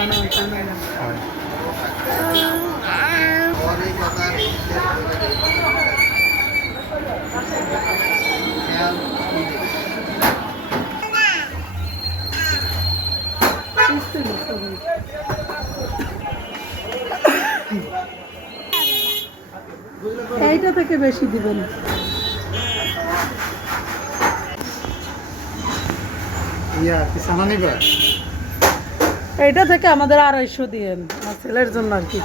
টানো এইটা থেকে বেশি দিবেন। এইটা থেকে আমাদের 250 দিয়েন, আমার ছেলের জন্য আর কি।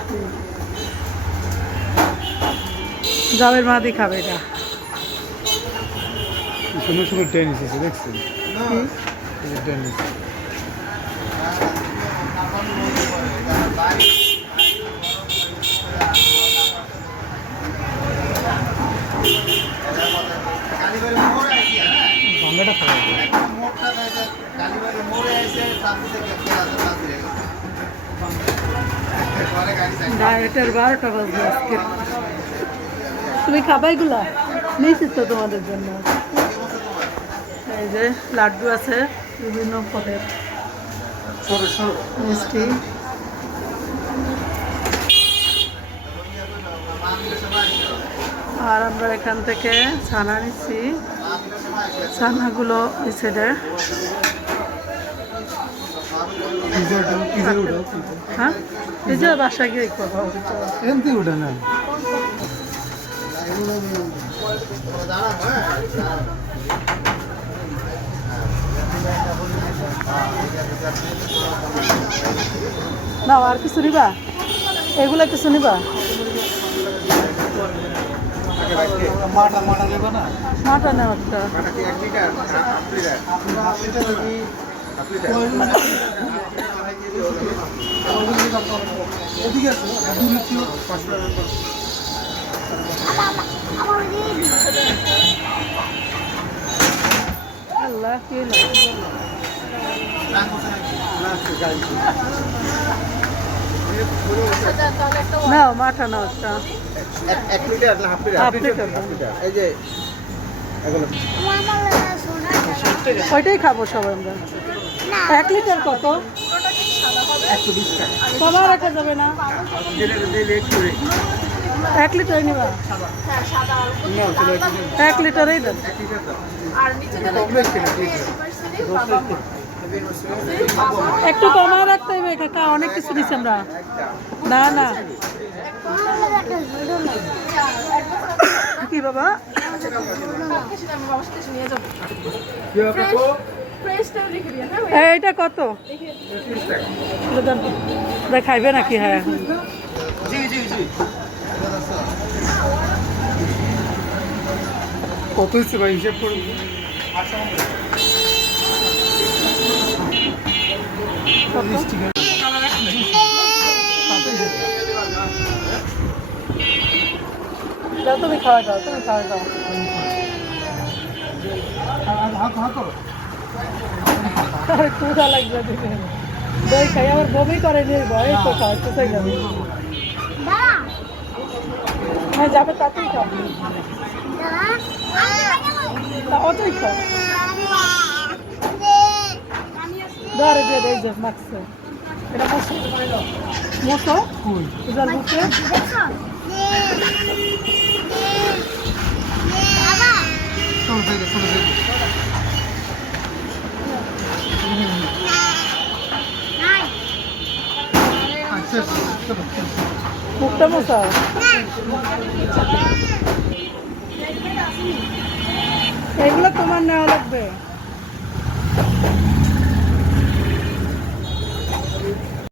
জাবের মাদি খাবে এটা। সুন্দর সুন্দর টেনিস আছে দেখছেন? টেনিস বাংলাটা খাওয়া ডায়েটের 12টা বাজবে আজকে। তুমি খাবাইগুলা নিয়েছিস তো তোমাদের জন্য। এই যে লাড্ডু আছে বিভিন্ন পদের মিষ্টি। আর আমরা এখান থেকে ছানা নিচ্ছি, ছানাগুলো নিচে দেয়। হ্যাঁ এই যে বাসা গিয়ে কথা এমনি ওটা না না আর কিছু নিবা, এগুলা কিছু নিবা। মাটা দেবো না, মাটা নেও একটা। আল্লাহ কি নাও, মাটা নাও একটা। 1 লিটার না হাফ লিটার? এই যে এগুলো ওইটাই খাবো সবাই আমরা। 1 লিটার কত? 120 টাকা। সবার রাখা যাবে না। 1 লিটার নিবা? 1 লিটারই দেন। একটু কমায় রাখতে হবে কাকা, অনেক কিছু দিচ্ছি আমরা। না না কি বাবা, এইটা কত? খাইবে নাকি? হ্যাঁ কত হচ্ছে ভাই হিসাব করুন? তুমি খাওয়া দাও, তুমি খাওয়া দাও। ক্ষুধা লাগবে, দই খাই আবার বমি করে নিয়ে ভয় তো খাওয়া কোথায় যাবে। হ্যাঁ যাবে, তাতেই খাও, অতই খাও। ধরে দিয়ে দেয় যে মাখছে, এটা মশো মশো পূজার মুখে। মুখটা মশা এগুলো তোমার নেওয়া লাগবে।